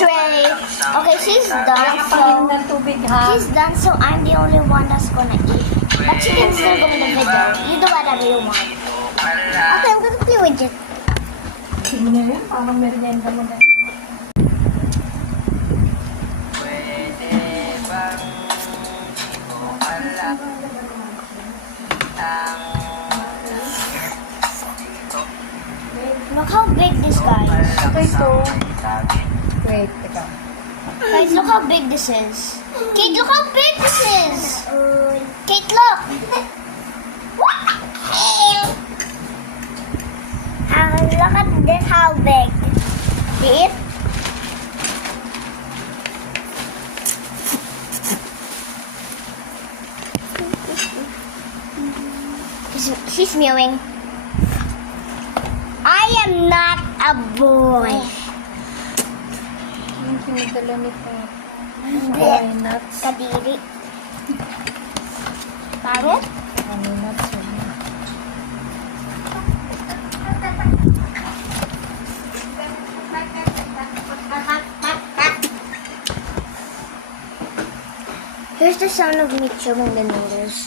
Trey. Okay, she's done. Pangin ng tubig, ha? She's done, so I'm the only one that's gonna eat. But she can still go in the video. You do whatever you want. Okay, I'm gonna play with it. Sige na yun, parang merienda mo na. Look how big this guy is. Okay, so... Wait, teka. Guys, look how big this is. Kate, look how big this is. Kate, look. Look at this, how big. See it? She's mewing. I am not a boy. Yung sinidala ni Papa. Hindi. Ay, nuts. Kadiri. Pangit? Ano, nuts yun. Here's the sound of me chewing the noodles.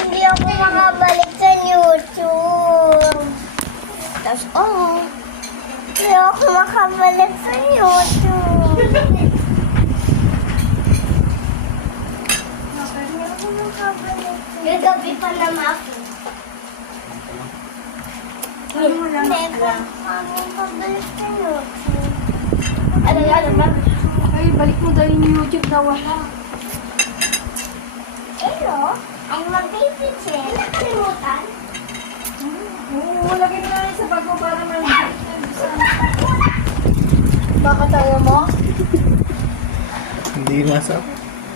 Hindi ako makabalik sa YouTube. That's all. Hindi ako makabalik sa YouTube. Hindi ako makabalik. Gabi pa naman ako. Hindi ako makabalik sa YouTube. Ano ba? Ay, balik mo dahil yung YouTube na wala. Hello? I'm a baby chair. Nakalimutan? Oo, lagay mo na rin sa bag mo para may... Baka tayo mo? Hindi masarap.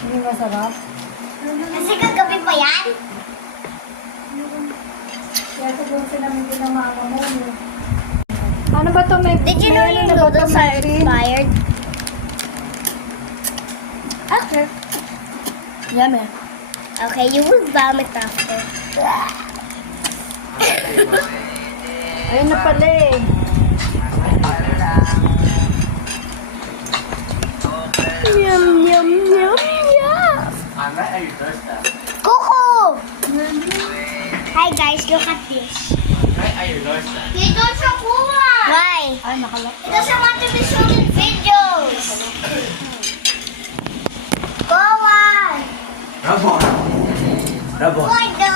Hindi masarap. Kasi kagabi pa yan? Kaya siguro sila hindi na mama mo. Ano ba to? Did you know may your ano ba to, noodles are Mary? expired? Okay. Yummy. Okay, you will vomit after. Ayun na pala eh. Yum, yum, yum, yum. Coco! Hi guys, look at this. It doesn't Why? Ay, nakalak. It doesn't want to be shown in videos. Go on. Rabon! Rabon! Why the?